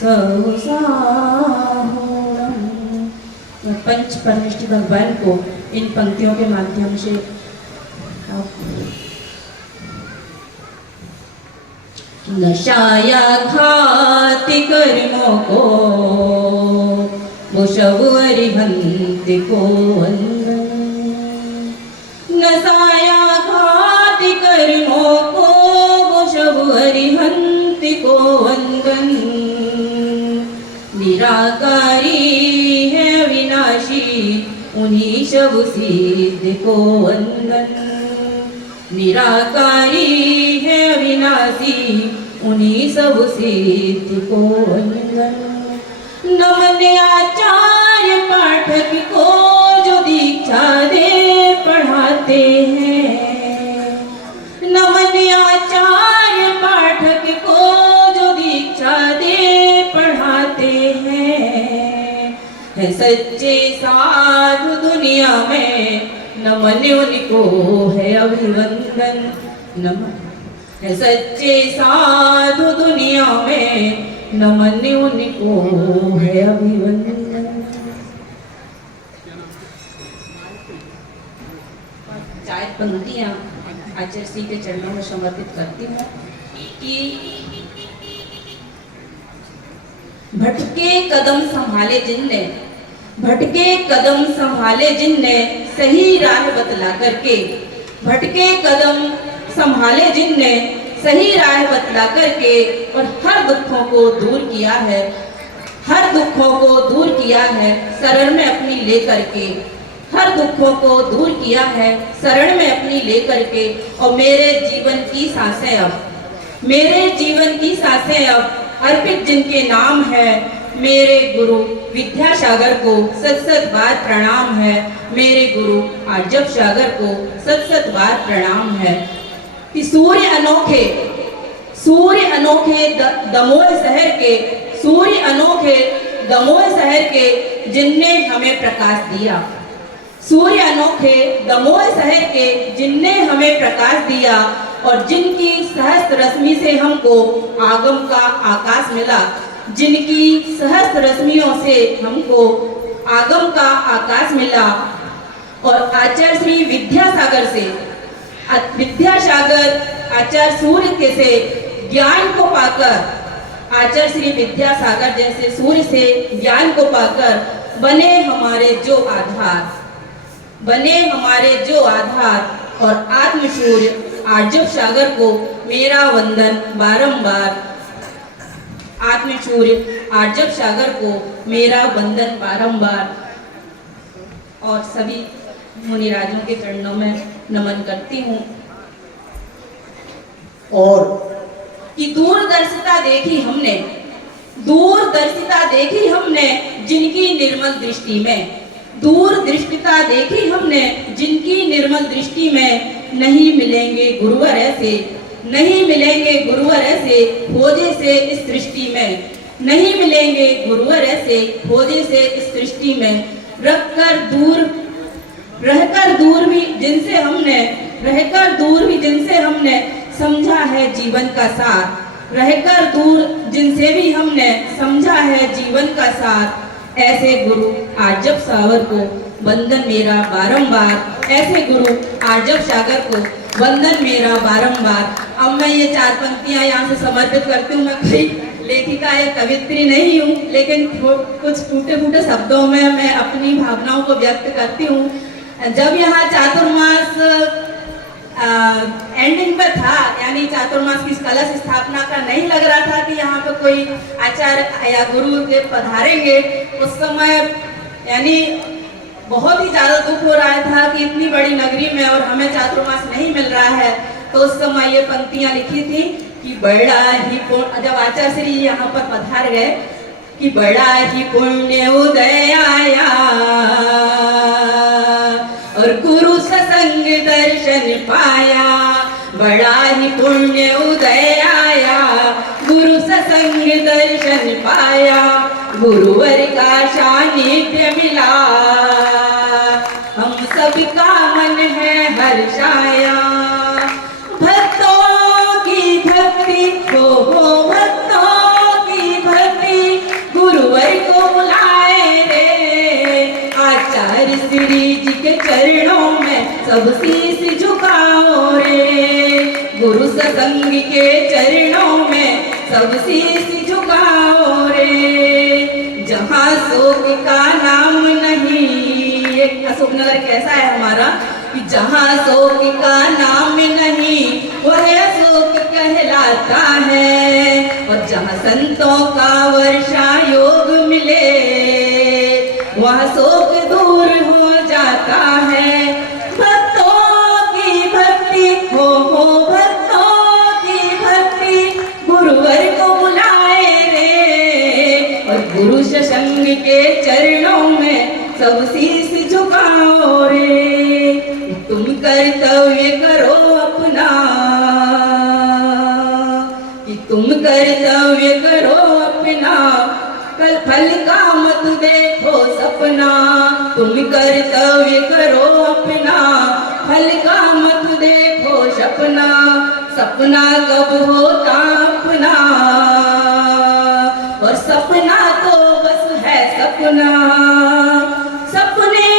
सहसाहुणम्। पंच परमेष्ठी भगवान को इन पंक्तियों के माध्यम से नशाया घाति कर्मों को मुशव अरिहंति को वंदन। नशाया घाति कर्मों को मुशव अरिहंति को वंदन। निराकारी है विनाशी उन्हीं शव सिद्ध को वंदन। निराकारी है विनाशी उन्हीं सब सिद्ध को वंदन। नमन आचार्य पाठक को जो दीक्षा दे पढ़ाते हैं। नमन आचार्य पाठक को जो दीक्षा दे पढ़ाते हैं। सच्चे साधु दुनिया में नमन उनको है अभिवंदन। नमन है सच्चे साधु दुनिया में नमन उनको है अभिवंदन। चार पंक्तियां आचार्य श्री के चरणों में समर्पित करती हूँ कि भटके कदम संभाले जिनने, भटके कदम संभाले जिनने सही राह बतला करके। भटके कदम संभाले जिनने सही राह बतला करके और हर दुखों को दूर किया है। हर दुखों को दूर किया है शरण में अपनी लेकर के, हर दुखों को दूर किया है शरण में अपनी लेकर के। और मेरे जीवन की सांसें अब, मेरे जीवन की सांसें अब अर्पित जिनके नाम है, मेरे गुरु विद्यासागर को सत सत बार प्रणाम है, मेरे गुरु आर्जव सागर को सत सत बार प्रणाम है। कि सूर्य अनोखे दमोह शहर के, सूर्य अनोखे दमोह शहर के जिनने हमें प्रकाश दिया, सूर्य अनोखे दमोह शहर के जिनने हमें प्रकाश दिया। और जिनकी सहस्त्र रश्मि से हमको आगम का आकाश मिला, जिनकी सहस्त्र रश्मियों से हमको आगम का आकाश मिला। और आचार्य श्री विद्यासागर से, विद्यासागर आचार्य सूर्य के से ज्ञान को पाकर, आचार्य श्री विद्यासागर जैसे सूर्य से ज्ञान को पाकर बने हमारे जो आधार, बने हमारे जो आधार। और आत्मसूर्य आर्जव सागर को मेरा वंदन बारंबार, आत्मसूर्य आर्जव सागर को मेरा वंदन बारंबार। और सभी मुनिराजों के चरणों में नमन करती हूँ। और कि दूरदर्शिता देखी हमने, दूरदर्शिता देखी हमने जिनकी निर्मल दृष्टि में, दूरदृष्टिता देखी हमने जिनकी निर्मल दृष्टि में। नहीं मिलेंगे गुरुवर ऐसे, नहीं मिलेंगे गुरुवर ऐसे खोजे से इस सृष्टि में, नहीं मिलेंगे गुरुवर ऐसे खोजे से इस सृष्टि में। रहकर दूर भी जिनसे हमने, रहकर दूर भी जिनसे हमने समझा है जीवन का सार, रहकर दूर जिनसे भी हमने समझा है जीवन का सार। ऐसे गुरु आर्जव सागर को वंदन मेरा बारंबार, ऐसे गुरु आर्जव सागर को वंदन मेरा बारंबार। अब मैं ये 4 पंक्तियां यहाँ से समर्पित करती हूँ। मैं कोई लेखिका या कवित्री नहीं हूँ, लेकिन कुछ टूटे फूटे शब्दों में मैं अपनी भावनाओं को व्यक्त करती हूँ। जब यहाँ चातुर्मास एंडिंग पे था, यानी चातुर्मास की कलश स्थापना का नहीं लग रहा था कि यहाँ पे कोई आचार्य या गुरुदेव पधारेंगे, उस समय यानी बहुत ही ज्यादा दुख हो रहा था कि इतनी बड़ी नगरी में और हमें चातुर्मास नहीं मिल रहा है। तो उस समय ये पंक्तियां लिखी थी कि बड़ा ही पुण्य, जब आचार्य श्री यहाँ पर पधार गए, कि बड़ा ही पुण्य उदय आया और गुरु सत्संग दर्शन पाया, बड़ा ही पुण्य उदय आया गुरु सत्संग दर्शन पाया, गुरुवर का सानिध्य मिला, हम सबका मन है हर्षाया। भक्तों की भक्ति हो भक्तों की भक्ति, गुरुवर को बुलाए रे, आचार्य श्री जी के चरणों में सब शीश झुकाओ रे, गुरु सत्संग के चरणों में सब शीश झुकाओ रे। जहाँ शोक का नाम नहीं, एक अशोकनगर कैसा है हमारा, कि जहाँ शोक का नाम नहीं वह अशोक कहलाता है, और जहाँ संतों का वर्षा योग मिले वह शोक दूर हो जाता है। भक्तों की भक्ति हो भक्तों की भक्ति, गुरुवर को बुलाए रे, और गुरु सत्संग के चरणों में सब शीश झुकाओ रे। तुम कर्तव्य करो अपना, कि तुम कर्तव्य करो अपना, कल फल का मत देखो सपना, तुम कर्तव्य करो अपना, फल का मत देखो सपना, सपना कब होता अपना, और सपना तो बस है सपना, सपने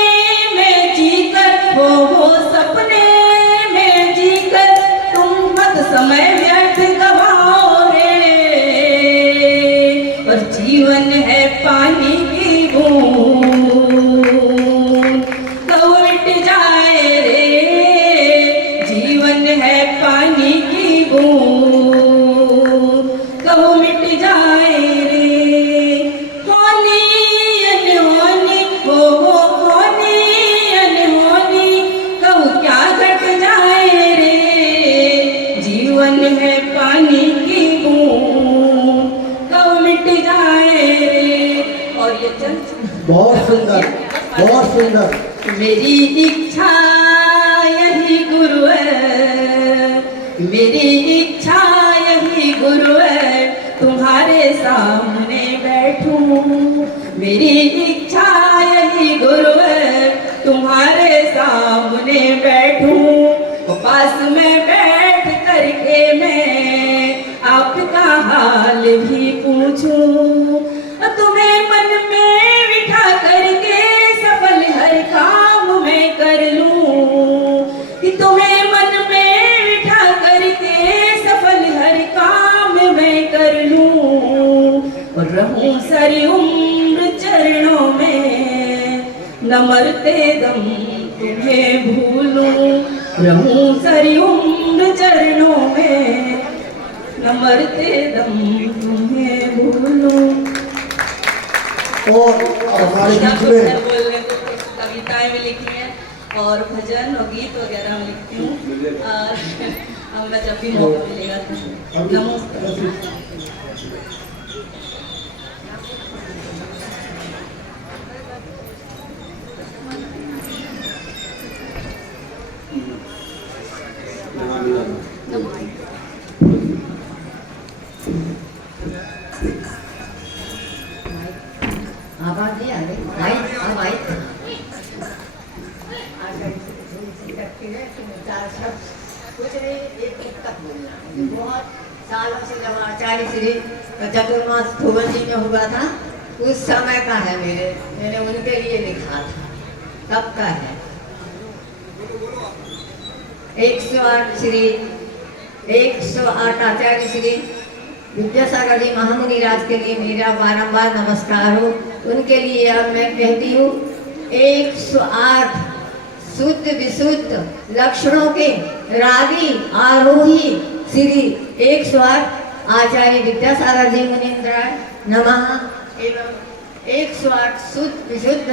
में जीकर हो सपने में जीकर, तुम मत समय व्यर्थ गवाओ रे, और जीवन है पानी की बूंद कब मिट जाए रे, जीवन है पानी की बूंद कब मिट जाए रे। हो बहुत सुंदर। मेरी इच्छा यही गुरु है, मेरी इच्छा यही गुरु है, तुम्हारे सामने बैठूं। मेरी इच्छा यही गुरु है, तुम्हारे सामने बैठूं। पास में बैठ करके मैं आपका हाल भी पूछूं। तुम्हें मन में बिठा करके सफल हर काम मैं कर लूं। कि तुम्हें मन में बिठा करके सफल हर काम मैं कर लूं। और रहूं सारी उम्र चरणों में, न मरते दम तुम्हें भूलूं। रहूं सारी उम्र चरणों में, न मरते दम तुम्हें भूलूं। और हमारे बीच में कविताएं भी लिखी हैं और भजन और गीत वगैरह मैं लिखती हूँ। और मैं जब भी मौका मिलेगा तो नमस्कार। आवाज नहीं आ रही भाई, अब आई कुछ नहीं, एक तक बोलना। बहुत सालों से जब आचार्य श्री चतुर्मास भुवन जी में हुआ था उस समय का है। मैंने उनके लिए लिखा था, तब का है। 108 आचार्य श्री विद्यासागर जी महामुनि राज के लिए मेरा बारंबार नमस्कार हो। उनके लिए अब मैं कहती हूँ 108 शुद्ध विशुद्ध लक्षणों के रागी आरोही श्री 108 आचार्य विद्यासागर जी मुनीन्द्राय नमः एवं 108 शुद्ध विशुद्ध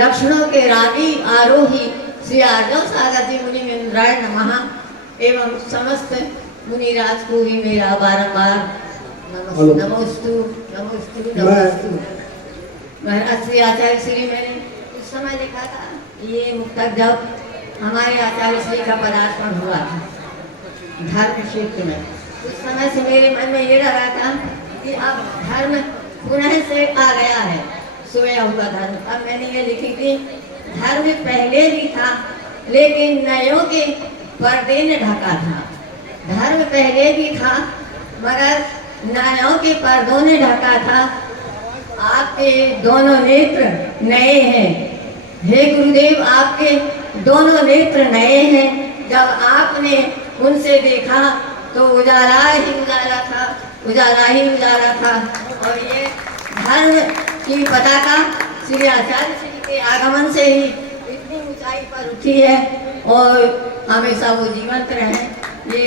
लक्षणों के रागी आरोही श्री आर्जव सागर जी मुनीन्द्राय नमः एवं समस्त मुनिराज को भी मेरा बारंबार नमोस्तु नमोस्तु नमोस्तु। महाराज श्री आचार्य श्री मैंने उस समय लिखा था, ये मुक्तक जब हमारे आचार्य श्री का पदार्पण हुआ था धर्म क्षेत्र में, उस समय से मेरे मन में ये लगा था कि अब धर्म पुनः से आ गया है, सोया हुआ धर्म। अब मैंने ये लिखी थी, धर्म पहले भी था लेकिन नयों के पर्दे ने ढका था। धर्म पहले भी था मगर नयों के पर्दों ने ढका था। आपके दोनों नेत्र नए हैं, हे गुरुदेव, आपके दोनों नेत्र नए हैं। जब आपने उनसे देखा तो उजाला ही उजाला था, उजाला ही उजाला था। और ये धर्म की पताका श्री आचार्य श्री के आगमन से ही इतनी ऊंचाई पर उठी है और हमेशा वो जीवंत रहे। ये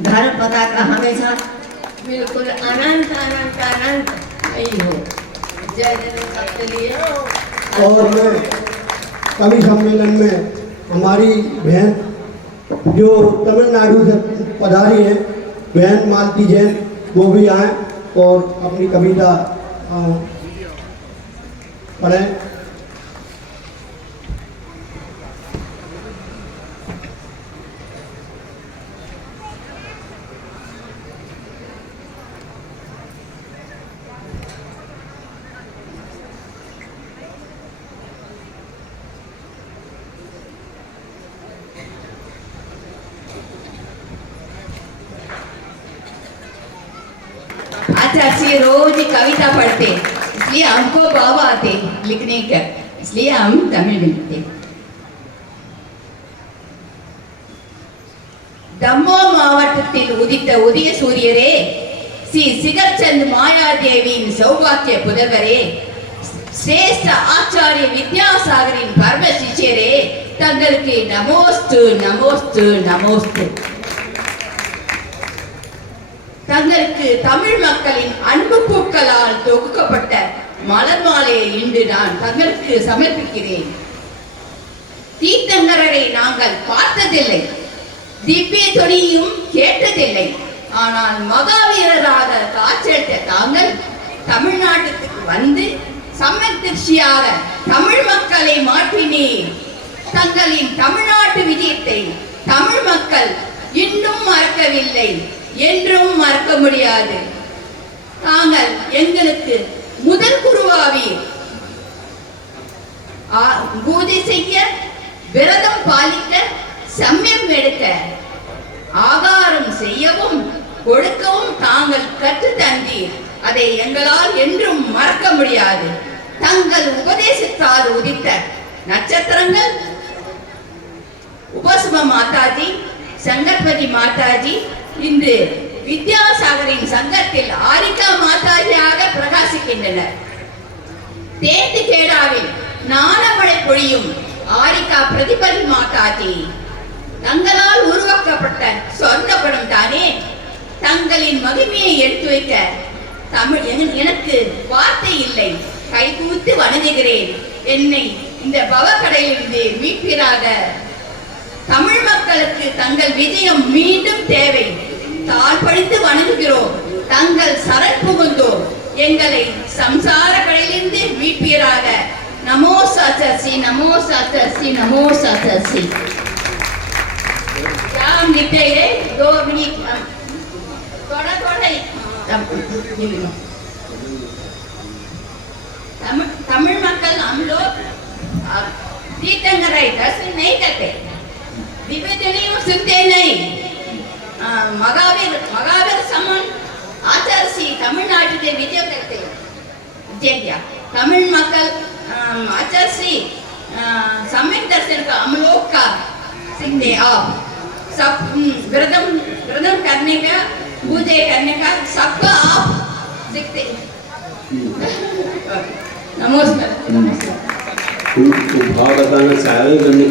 धर्म पताका हमेशा बिल्कुल अनंत अनंत अनंत नहीं हो। जय जय सबके लिए। और मैं कवि सम्मेलन में हमारी बहन जो तमिलनाडु से पधारी है, बहन मालती जैन, वो भी आए और अपनी कविता पढ़ें। आचार्य रोज कविता पढ़ते, इसलिए हमको भाव आते लिखने का, इसलिए हम तमिल में लिखते। தம்மோ மாவட்டத்தில் உதித்த உதய சூரியரே, ஸ்ரீ சிகர்சந்த் மாயாதேவியின் சௌபாக்கிய புதல்வரே, சிரேஷ்ட ஆச்சாரிய வித்யாசாகரின் பரம சிஷ்யரே, தங்களுக்கு நமோஸ்து நமோஸ்து நமோஸ்து. தங்களுக்கு தமிழ் மக்களின் அன்பு பூக்களால் தொகுக்கப்பட்ட மலர் மாலையை இன்று நான் தங்களுக்கு சமர்ப்பிக்கிறேன். தீர்த்தங்கரரை நாங்கள் பார்த்ததில்லை, திவ்ய தொனியும் கேட்டதில்லை. ஆனால் மகாவீரராக காட்சியளித்த தாங்கள் தமிழ்நாட்டுக்கு வந்து சமர்த்திர்ச்சியாக தமிழ் மக்களை மாற்றினீர். தங்களின் தமிழ்நாட்டு விஜயத்தை தமிழ் மக்கள் இன்னும் மறக்கவில்லை, என்றும் மறக்க முடியாது. தாங்கள் எங்களுக்கு முதல் குருவாவீர். பூஜை செய்ய, விரதம் பாலிக்க, சமயம் எடுக்க, ஆகாரம் செய்யவும் கொடுக்கவும் தாங்கள் கற்று தந்தீர். அதை எங்களால் என்றும் மறக்க முடியாது. தங்கள் உபதேசத்தால் உதித்த நட்சத்திரங்கள் உபசும மாதாஜி, சங்கர்பதி மாதாஜி இன்று வித்யாசாகரின் சங்கத்தில் ஆரிகா மாதாஜியாக பிரகாசிக்கின்றனர். தேந்து கேடாவில் ஞானமழை பொழியும் ஆரிகா பிரதிபதி மாதாஜி தங்களால் உருவாக்கப்பட்ட சொர்ணப்படம் தானே. தங்களின் மகிமையை எடுத்து வைக்க தமிழ் எனக்கு வார்த்தை இல்லை. கைகூத்து வணங்குகிறேன். என்னை இந்த பவக்கடையிலிருந்து மீட்பீராக. தமிழ் மக்களுக்கு தங்கள் விஜயம் மீண்டும் தேவை. தாழ்படித்து வணங்குகிறோம். தங்கள் சரண் புகுந்தோம். எங்களை சம்சார கடையிலிருந்து மீட்பீராக. நமோ சாஸ்திரி, நமோ சாஸ்திரி, நமோ சாஸ்திரி. राम लिखते हैं 2 मिनट थोड़ा तमिल मक्कल हम लोग तीर्थंकर दर्शन नहीं करते, दिव्यजनियों सुनते नहीं. महावीर समान आचार्य श्री तमिलनाडु के विजय करते हैं. तमिल मक्कल आचार्य श्री सम्यक दर्शन का हम लोग का सीखते. आप सब व्रतम करने का, पूजा करने का सबका आप सीखते. नमस्कार. भाव बताना चाहेंगे